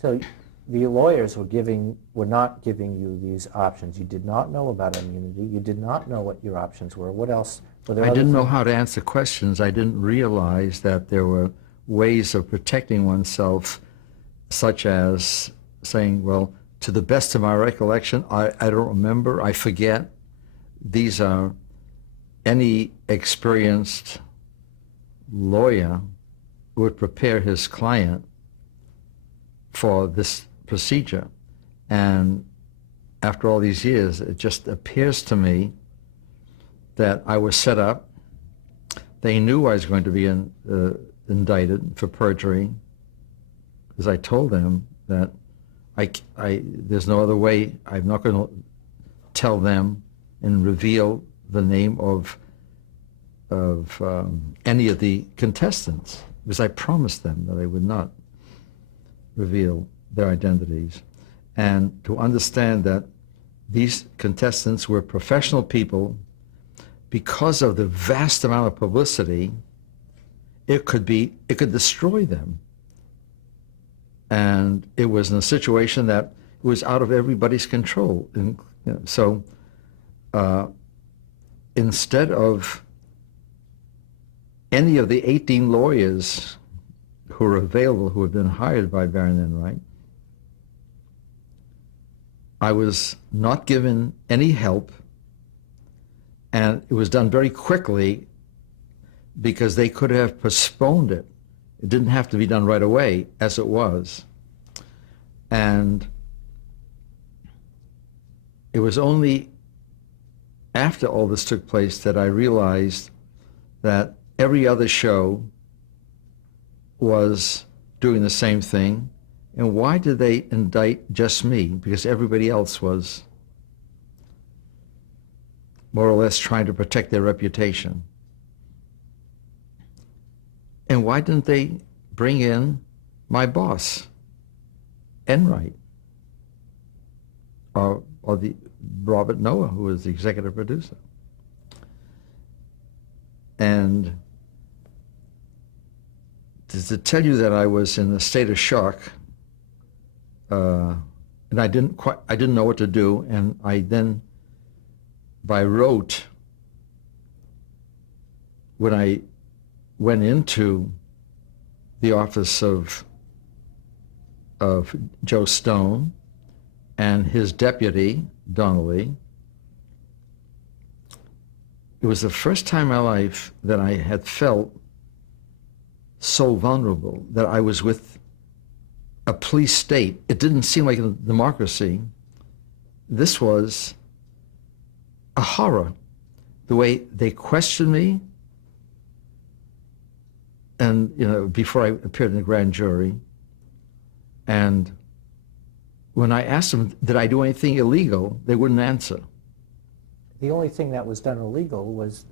So the lawyers were not giving you these options. You did not know about immunity. You did not know what your options were. What else? Were there I other didn't know things? how to answer questions. I didn't realize that there were ways of protecting oneself, such as saying, well, to the best of my recollection, I don't remember, I forget. These are any experienced lawyer would prepare his client for this procedure. And after all these years, it just appears to me that I was set up. They knew I was going to be indicted for perjury, because I told them that there's no other way. I'm not going to tell them and reveal the name of any of the contestants, because I promised them that I would not reveal their identities. And to understand that these contestants were professional people, because of the vast amount of publicity, it could destroy them. And it was in a situation that was out of everybody's control. And, so instead of any of the 18 lawyers who were available, who had been hired by Baron Enright, I was not given any help, and it was done very quickly because they could have postponed it. It didn't have to be done right away, as it was. And it was only after all this took place that I realized that every other show was doing the same thing. And why did they indict just me? Because everybody else was more or less trying to protect their reputation. And why didn't they bring in my boss, Enright, or the Robert Noah, who was the executive producer? And to tell you that I was in a state of shock, and I didn't know what to do, and I then, by rote, when I went into the office of Joe Stone and his deputy, Donnelly, it was the first time in my life that I had felt so vulnerable, that I was with a police state. It didn't seem like a democracy. This was a horror. The way they questioned me, and before I appeared in the grand jury, and when I asked them, did I do anything illegal, they wouldn't answer. The only thing that was done illegal was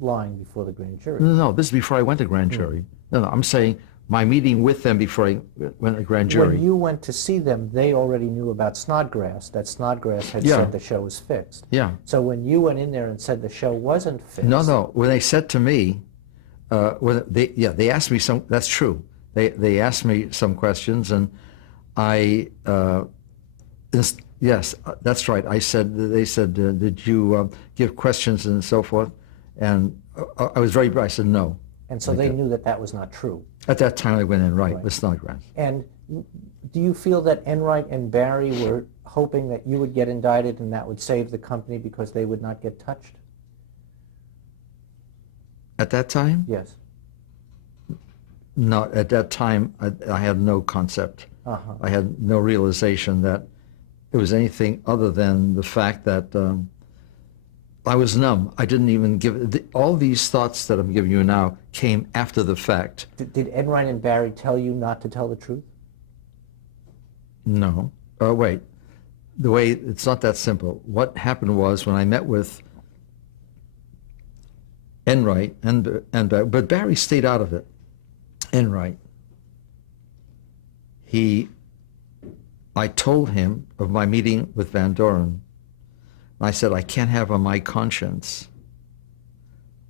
lying before the grand jury. No, this is before I went to grand jury. No, I'm saying my meeting with them before I went to grand jury. When you went to see them, they already knew about Snodgrass, that Snodgrass had Yeah. said the show was fixed. Yeah. So when you went in there and said the show wasn't fixed... No. When they said to me, they asked me some, that's true. They asked me some questions, and I, yes, that's right. They said, did you give questions and so forth? And I was very bright. I said no. And so they knew that that was not true. At that time I went in, right, with Snodgrass. And do you feel that Enright and Barry were hoping that you would get indicted and that would save the company because they would not get touched? At that time? Yes. No, at that time I had no concept. I had no realization that it was anything other than the fact that I was numb. I didn't even give all these thoughts that I'm giving you now came after the fact. Did Enright and Barry tell you not to tell the truth? No. Wait. The way, it's not that simple. What happened was when I met with Enright but Barry stayed out of it. Enright. I told him of my meeting with Van Doren. I said, I can't have on my conscience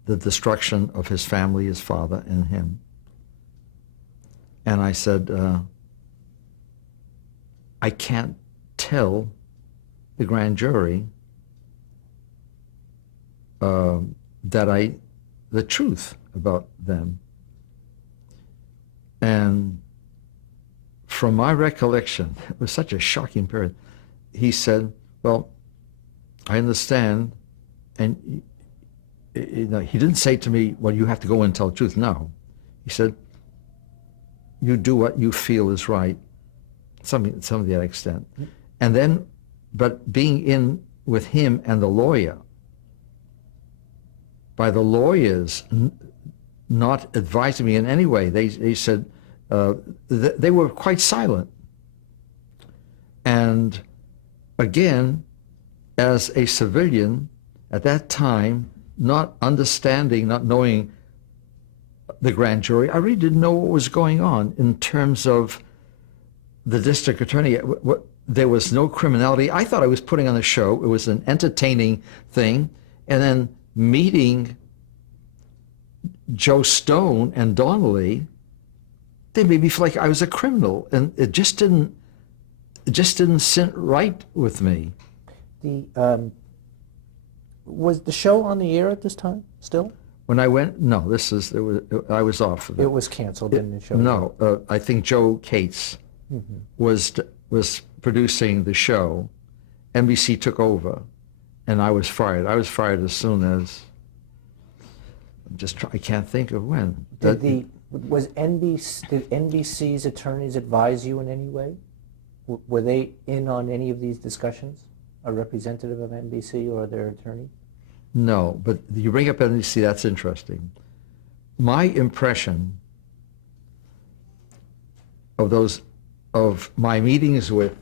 the destruction of his family, his father, and him. And I said, I can't tell the grand jury the truth about them. And from my recollection, it was such a shocking period. He said, well, I understand. And he didn't say to me, well, you have to go and tell the truth. No. He said, you do what you feel is right. Something to that extent. And then, but being in with him and the lawyer, by the lawyers not advising me in any way, they said, they were quite silent. And again, as a civilian at that time, not understanding, not knowing the grand jury, I really didn't know what was going on in terms of the district attorney. There was no criminality. I thought I was putting on a show. It was an entertaining thing. And then meeting Joe Stone and Donnelly, they made me feel like I was a criminal, and it just didn't sit right with me. Was the show on the air at this time still? When I went, no, I was off of it. It was canceled, didn't it show? No, I think Joe Cates was producing the show. NBC took over, and I was fired. I was fired as soon as, I can't think of when. Did NBC's attorneys advise you in any way? Were they in on any of these discussions? A representative of NBC or their attorney? No, but you bring up NBC, that's interesting. My impression of my meetings with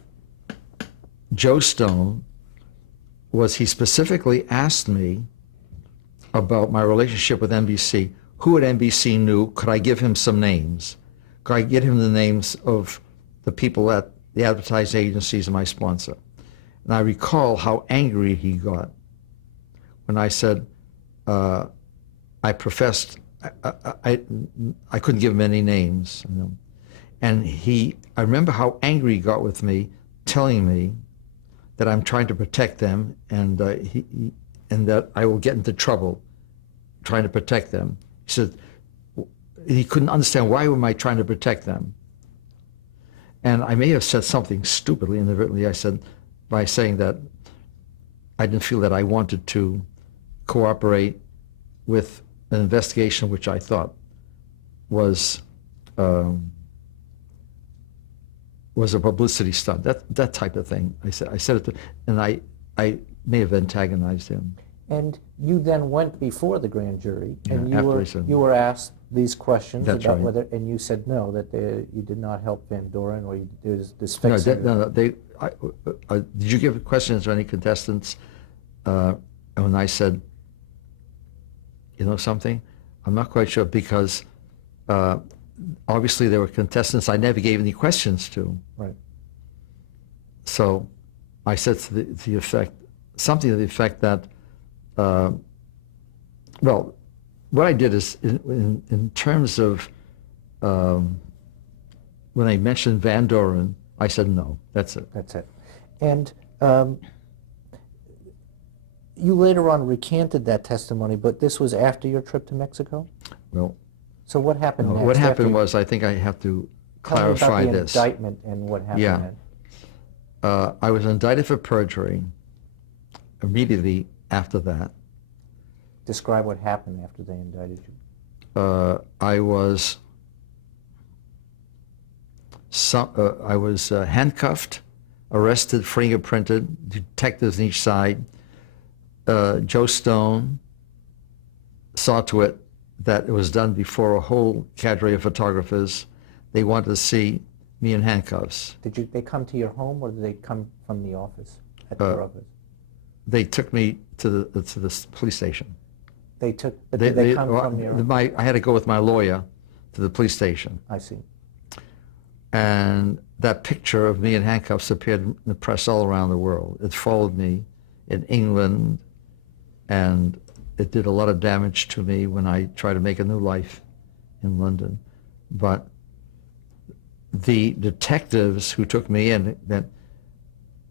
Joe Stone was he specifically asked me about my relationship with NBC. Who at NBC knew? Could I give him some names? Could I get him the names of the people at the advertising agencies and my sponsor? And I recall how angry he got when I said, I professed, I couldn't give him any names. You know? And I remember how angry he got with me, telling me that I'm trying to protect them, and and that I will get into trouble trying to protect them. He said he couldn't understand, why am I trying to protect them? And I may have said something stupidly, inadvertently. I said, by saying that I didn't feel that I wanted to cooperate with an investigation which I thought was a publicity stunt, that type of thing. I said it, and I may have antagonized him. And you then went before the grand jury, and Yeah, you were asked these questions That's about right. whether, and you said no, that you did not help Van Doren, or there was this No, fixing. did you give questions to any contestants? And when I said, you know something, I'm not quite sure, because obviously there were contestants I never gave any questions to. Right. So I said something to the effect that, well, what I did is, in terms of, when I mentioned Van Doren, I said no, that's it. That's it. And you later on recanted that testimony, but this was after your trip to Mexico? Well, So what happened next? what happened was, I think I have to clarify Tell me about this. the indictment and what happened Yeah. then. I was indicted for perjury immediately after that. Describe what happened after they indicted you. I was handcuffed, arrested, fingerprinted, detectives on each side. Joe Stone saw to it that it was done before a whole cadre of photographers. They wanted to see me in handcuffs. Did they come to your home, or did they come from the office, at your office? They took me to the police station. Did they come from your? I had to go with my lawyer to the police station. I see. And that picture of me in handcuffs appeared in the press all around the world. It followed me in England, and it did a lot of damage to me when I tried to make a new life in London. But the detectives who took me in, that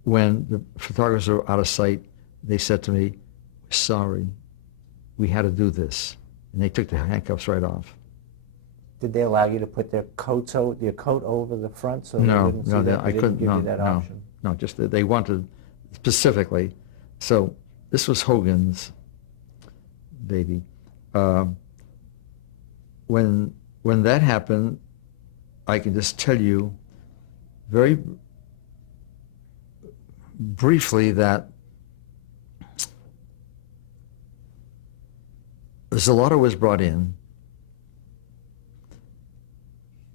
when the photographers were out of sight, they said to me, sorry, we had to do this. And they took the handcuffs right off. Did they allow you to put your coat over the front so No, they didn't see no, that? I They couldn't, didn't give no, you that no, option? no, just that they wanted specifically. So this was Hogan's baby. When that happened, I can just tell you very briefly that Zalata was brought in,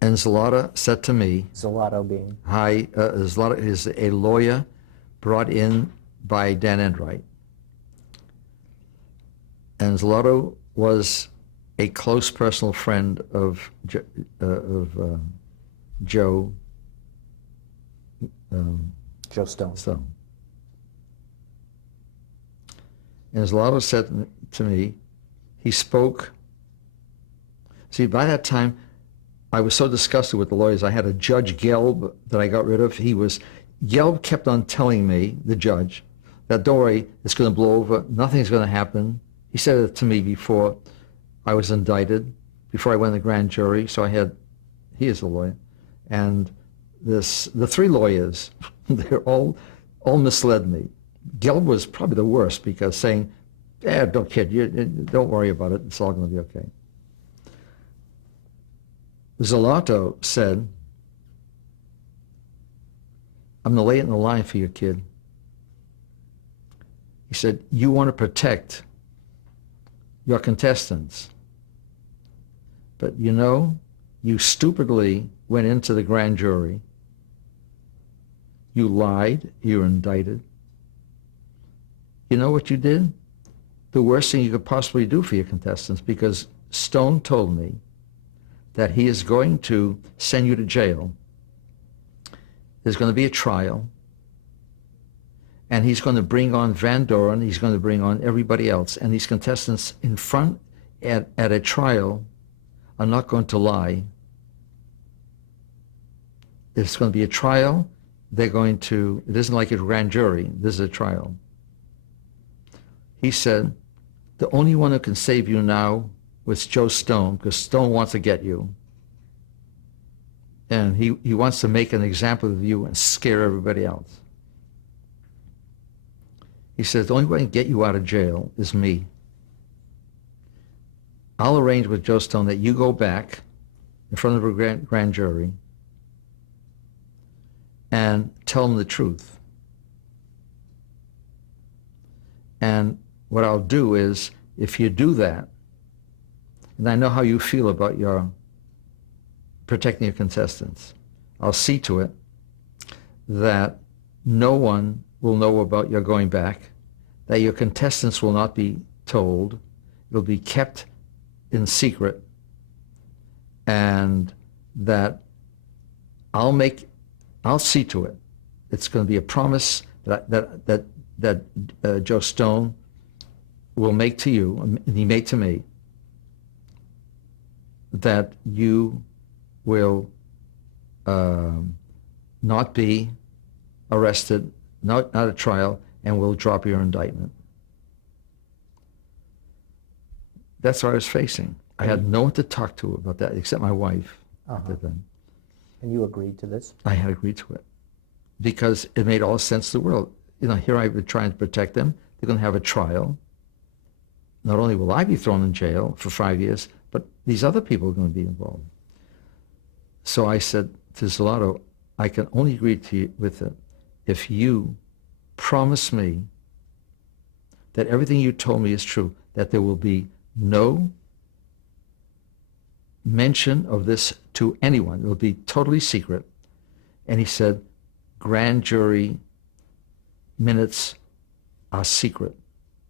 and Zalata said to me, Zalato being? Zalata is a lawyer brought in by Dan Enright. And Zalato was a close personal friend of Joe Joe Stone. Stone. And Zalato said to me, he spoke. See, by that time, I was so disgusted with the lawyers. I had a Judge Gelb that I got rid of. Gelb kept on telling me, the judge, that don't worry, it's going to blow over, nothing's going to happen. He said it to me before I was indicted, before I went to the grand jury. So he is a lawyer. And the three lawyers, they're all misled me. Gelb was probably the worst because saying, don't kid, don't worry about it, it's all going to be okay. Zalato said, I'm the late in the line for your kid. He said, you want to protect your contestants. But you stupidly went into the grand jury. You lied, you were indicted. You know what you did? The worst thing you could possibly do for your contestants, because Stone told me that he is going to send you to jail. There's going to be a trial, and he's going to bring on Van Doren, he's going to bring on everybody else, and these contestants in front at a trial are not going to lie. It's going to be a trial. It isn't like a grand jury, this is a trial. He said, the only one who can save you now was Joe Stone, because Stone wants to get you. And he wants to make an example of you and scare everybody else. He says, the only way I can get you out of jail is me. I'll arrange with Joe Stone that you go back in front of a grand jury and tell them the truth. And what I'll do is, if you do that, and I know how you feel about your protecting your contestants, I'll see to it that no one will know about your going back, that your contestants will not be told, it'll be kept in secret, and that I'll see to it. It's going to be a promise that Joe Stone will make to you, and he made to me, that you will not be arrested, not a trial, and will drop your indictment. That's what I was facing. I had no one to talk to about that except my wife. And you agreed to this? I had agreed to it because it made all sense in the world. Here I've been trying to protect them. They're going to have a trial. Not only will I be thrown in jail for 5 years, but these other people are going to be involved. So I said to Zalato, I can only agree with it if you promise me that everything you told me is true, that there will be no mention of this to anyone. It will be totally secret. And he said, grand jury minutes are secret.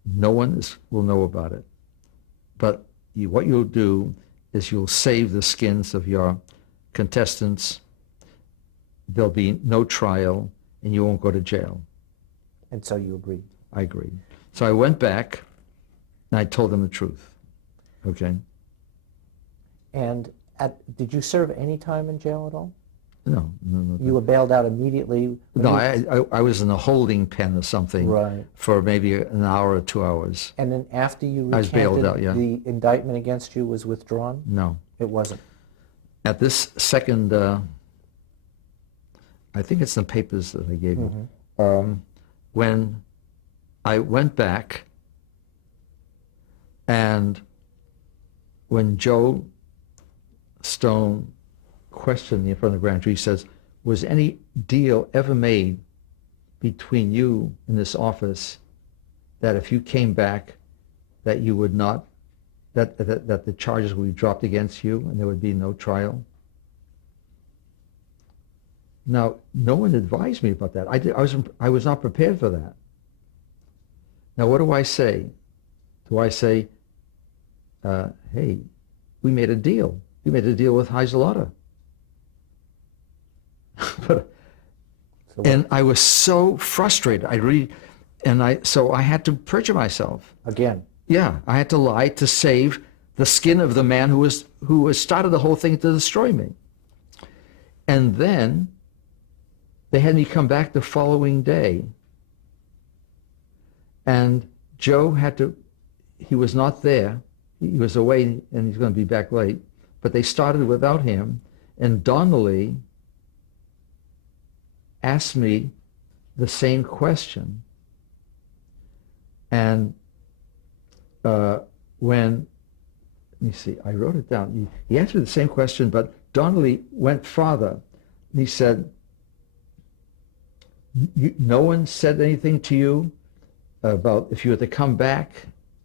No one will know about it. But what you'll do is you'll save the skins of your contestants. There'll be no trial, and you won't go to jail. And so you agreed? I agreed. So I went back, and I told them the truth. Okay? And did you serve any time in jail at all? No. You were bailed out immediately? No, I was in a holding pen or something Right. for maybe an hour or 2 hours. And then after you I was bailed recanted, out, yeah. the indictment against you was withdrawn? No. It wasn't. At this second, I think it's the papers that I gave you, when I went back and when Joe Stone questioned me in front of the grand jury, he says, was any deal ever made between you in this office that if you came back that you would not, that the charges would be dropped against you and there would be no trial? Now, no one advised me about that. I was not prepared for that. Now, what do I say? Do I say, hey, we made a deal. We made a deal with Heiselata. And I was so frustrated. So I had to perjure myself. Again? Yeah, I had to lie to save the skin of the man who started the whole thing to destroy me. And then they had me come back the following day. And Joe he was not there. He was away and he's going to be back late. But they started without him. And Donnelly asked me the same question. And let me see, I wrote it down. He answered the same question, but Donnelly went farther. He said, no one said anything to you about if you were to come back,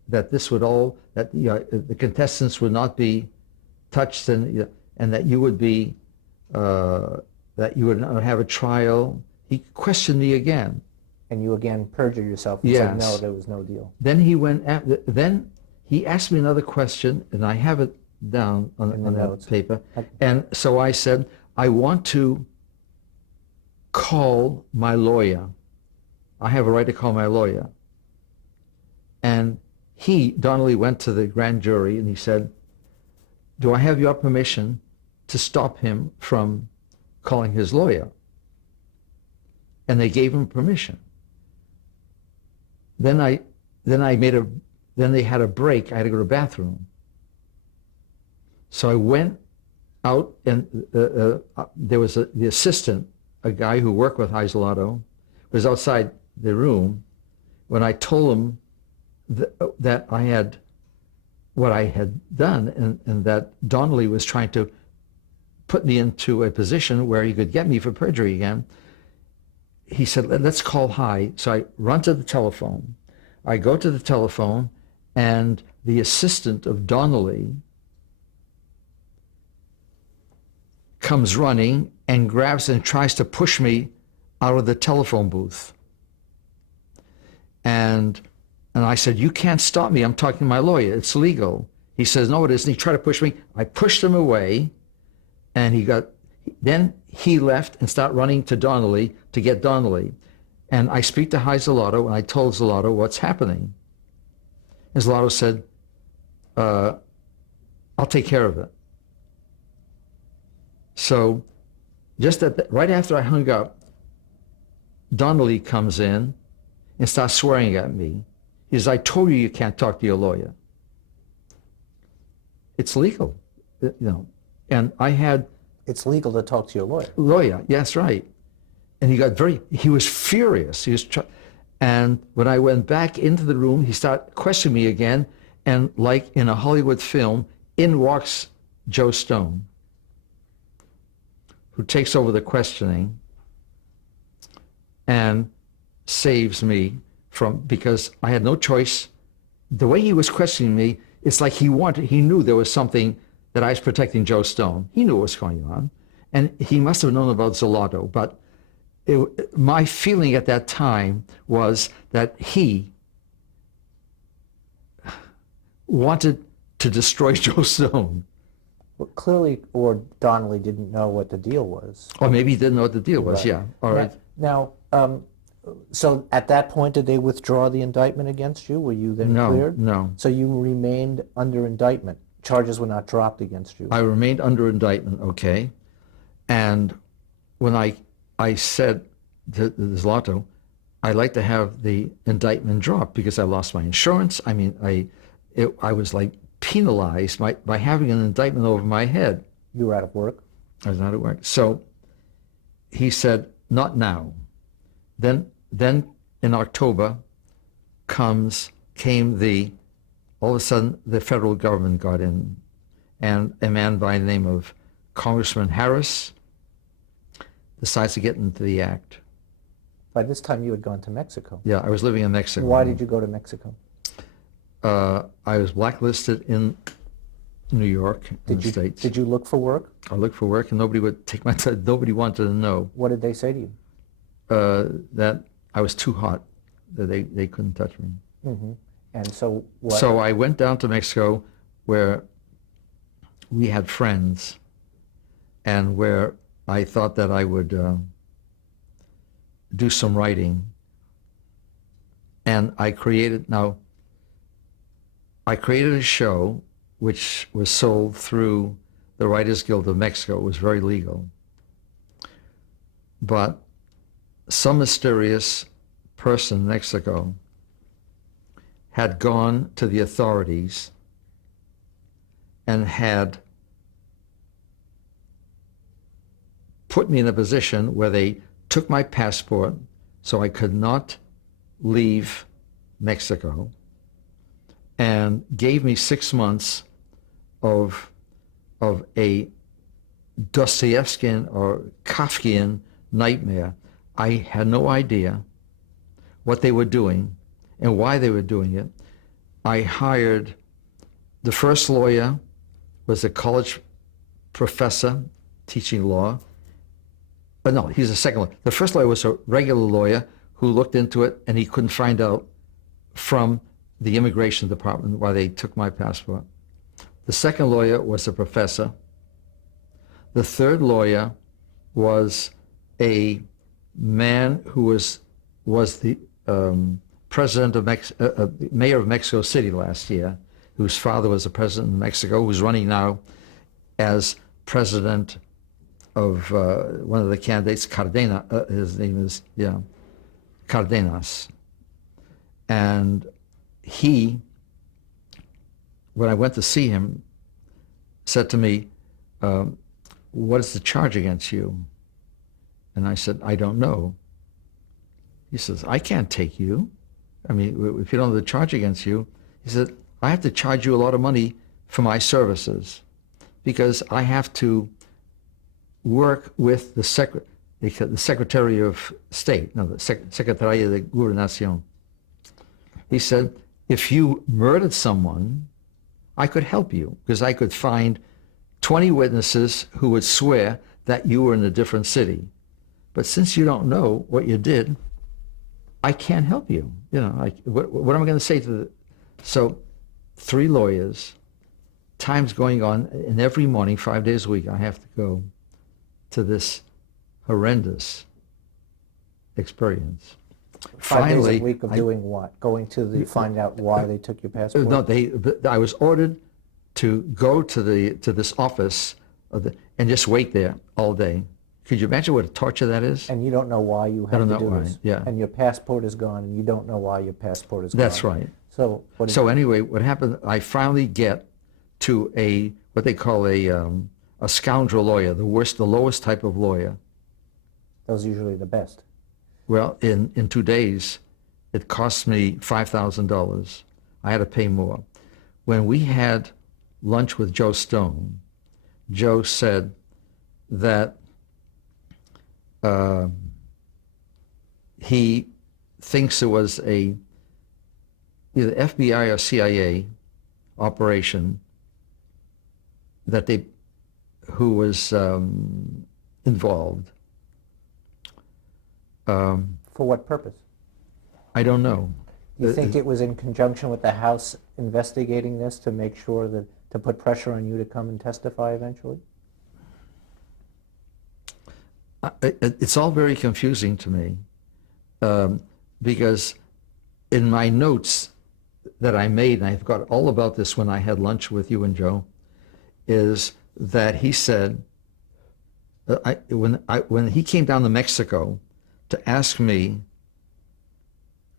that the contestants would not be touched and that you would be, that you would not have a trial. He questioned me again. And you again perjured yourself and said, no, there was no deal. Then he asked me another question, and I have it down on that paper. And so I said, I want to call my lawyer. I have a right to call my lawyer. And Donnelly went to the grand jury and he said, do I have your permission to stop him from calling his lawyer? And they gave him permission. Then they had a break. I had to go to the bathroom. So I went out, and there was the assistant, a guy who worked with Heiselata, was outside the room. When I told him that I had what I had done, and that Donnelly was trying to put me into a position where he could get me for perjury again, he said, let's call High. So I run to the telephone. I go to the telephone, and the assistant of Donnelly comes running and grabs and tries to push me out of the telephone booth. And I said, you can't stop me. I'm talking to my lawyer. It's legal. He says, no, it isn't. He tried to push me. I pushed him away, and then he left and started running to Donnelly to get Donnelly. And I speak to Heiselata, and I told Zelato what's happening. And Zelato said, I'll take care of it. So just right after I hung up, Donnelly comes in and starts swearing at me. He says, I told you can't talk to your lawyer. It's legal, And I had... It's legal to talk to your lawyer. Lawyer, yes, right. And he was furious. And when I went back into the room, he started questioning me again. And like in a Hollywood film, in walks Joe Stone, who takes over the questioning and saves me because I had no choice. The way he was questioning me, it's like he knew there was something that I was protecting Joe Stone. He knew what was going on. And he must have known about Zelato, but my feeling at that time was that he wanted to destroy Joe Stone. Well, clearly, or Donnelly didn't know what the deal was. Or maybe he didn't know what the deal was, Right. yeah. All right. Now, so at that point, did they withdraw the indictment against you? Were you then cleared? No. So you remained under indictment. Charges were not dropped against you. I remained under indictment, okay. And when I said to Zlato, I'd like to have the indictment dropped because I lost my insurance. I mean, I was like penalized by having an indictment over my head. You were out of work? I was not at work. So he said, not now. Then in October came all of a sudden the federal government got in, and a man by the name of Congressman Harris decides to get into the act. By this time you had gone to Mexico. Yeah, I was living in Mexico. Why did you go to Mexico? I was blacklisted in New York, in the States. Did you look for work? I looked for work, and nobody would take my time. Nobody wanted to know. What did they say to you? That I was too hot, that they couldn't touch me. Mm-hmm. And so what? So I went down to Mexico, where we had friends, and where I thought that I would do some writing. And I created a show which was sold through the Writers Guild of Mexico. It was very legal. But some mysterious person in Mexico had gone to the authorities and had put me in a position where they took my passport so I could not leave Mexico, and gave me 6 months of a Dostoevskian or Kafkian nightmare. I had no idea what they were doing and why they were doing it. I hired, the first lawyer was a college professor teaching law. But no, he's a second lawyer. The first lawyer was a regular lawyer who looked into it, and he couldn't find out from the immigration department why they took my passport. The second lawyer was a professor. The third lawyer was a man who was the president of mayor of Mexico City last year, whose father was the president of Mexico, who's running now as president of one of the candidates, Cardenas. His name is Cardenas. And he, when I went to see him, said to me, what is the charge against you? And I said, I don't know. He says, I can't take you. I mean, if you don't have the charge against you, he said, I have to charge you a lot of money for my services because I have to work with the Secretary of State, no, the Secretaria de Gobernación. He said, if you murdered someone, I could help you because I could find 20 witnesses who would swear that you were in a different city. But since you don't know what you did, I can't help you. You know, what am I going to say to the... So 3 lawyers, time's going on, and every morning, 5 days a week, I have to go to this horrendous experience. 5 days a week of doing what? Going to find out why they took your passport? No, I was ordered to go to this office and just wait there all day. Could you imagine what a torture that is? And you don't know why you have to do why. this. Yeah. And your passport is gone, and you don't know why your passport is gone. That's right. So anyway, what happened? I finally get to what they call a scoundrel lawyer, the lowest type of lawyer. Those are usually the best. Well, in 2 days, it cost me $5,000. I had to pay more. When we had lunch with Joe Stone, Joe said that he thinks it was either FBI or CIA operation who was involved. For what purpose? I don't know. You think it was in conjunction with the House investigating this to make sure to put pressure on you to come and testify eventually? It's all very confusing to me because in my notes that I made, and I forgot all about this when I had lunch with you and Joe, is that he said when he came down to Mexico to ask me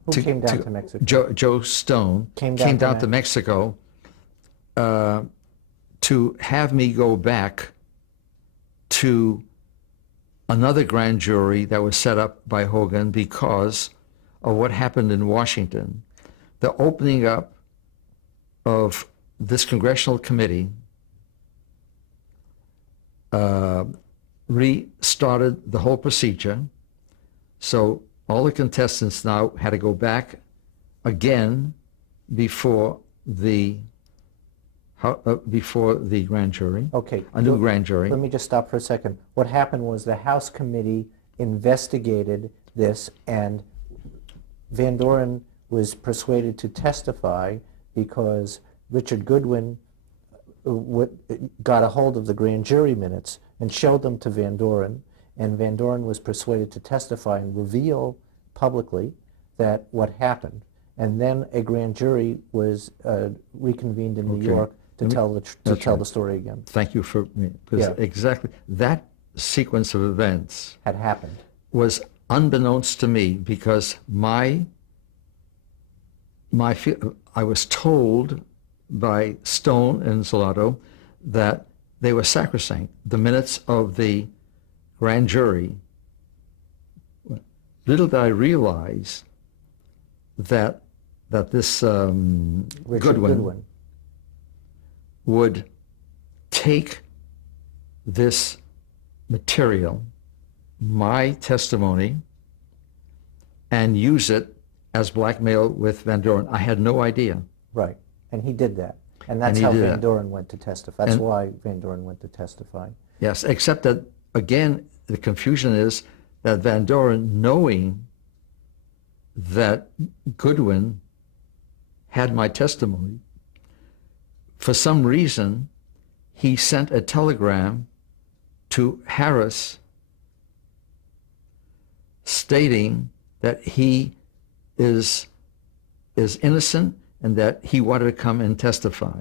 Who came down to Mexico? Joe Stone Came came down down to to Mexico to have me go back to another grand jury that was set up by Hogan because of what happened in Washington. The opening up of this congressional committee restarted the whole procedure. So all the contestants now had to go back again before the grand jury. Okay. A new grand jury. Let me just stop for a second. What happened was the House committee investigated this, and Van Doren was persuaded to testify because Richard Goodwin got a hold of the grand jury minutes and showed them to Van Doren, and Van Doren was persuaded to testify and reveal publicly that what happened. And then a grand jury was reconvened in New York to tell the story again. Thank you for me, because exactly that sequence of events Had happened. was unbeknownst to me because I was told by Stone and Zalato that they were sacrosanct. The minutes of the grand jury. Little did I realize that this Goodwin would take this material, my testimony, and use it as blackmail with Van Doren. I had no idea. Right, and he did that. And that's how Van Doren went to testify. That's why Van Doren went to testify. Yes, except that, again, the confusion is that Van Doren, knowing that Goodwin had my testimony, for some reason, he sent a telegram to Harris stating that he is innocent and that he wanted to come and testify.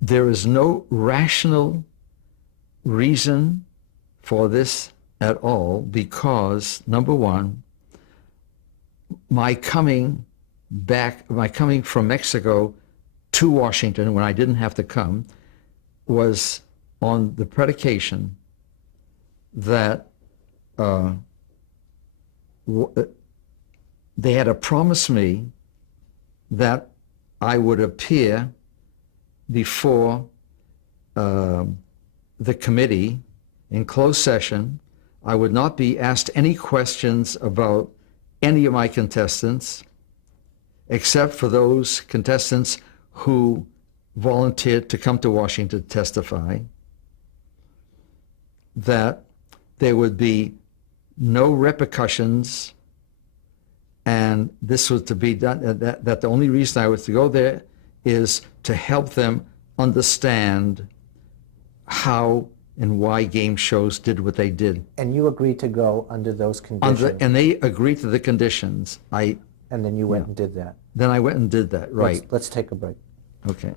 There is no rational reason for this at all because, number one, my coming from Mexico to Washington when I didn't have to come was on the predication that they had to promise me that I would appear before the committee in closed session. I would not be asked any questions about any of my contestants, except for those contestants who volunteered to come to Washington to testify, that there would be no repercussions, and this was to be done, that the only reason I was to go there is to help them understand how and why game shows did what they did. And you agreed to go under those conditions. And they agreed to the conditions. And then you went and did that. Then I went and did that, right. Let's take a break. Okay.